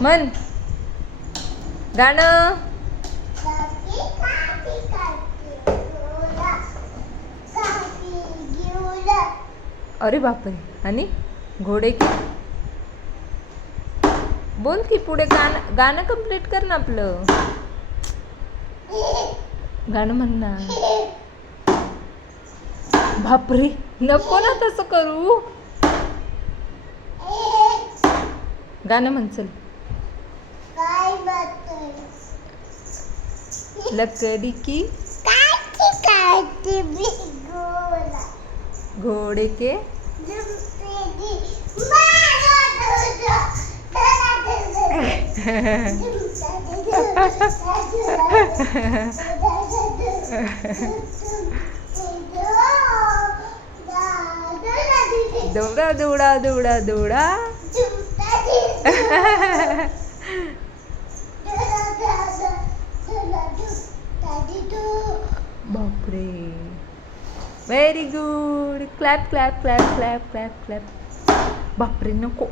म्हण गाणं. अरे बापरे. आणि घोडे की बोल की पुढे गाणं गाणं कंप्लीट कर ना आपलं. गाणं म्हण ना. बापरे नको ना तसं करू. गाणं म्हण चल. लकड़ी की घोड़े के दौड़ा दौड़ा दौड़ा दौड़ा. बापरे. Very good. Clap clap clap clap clap clap. बापरे नको.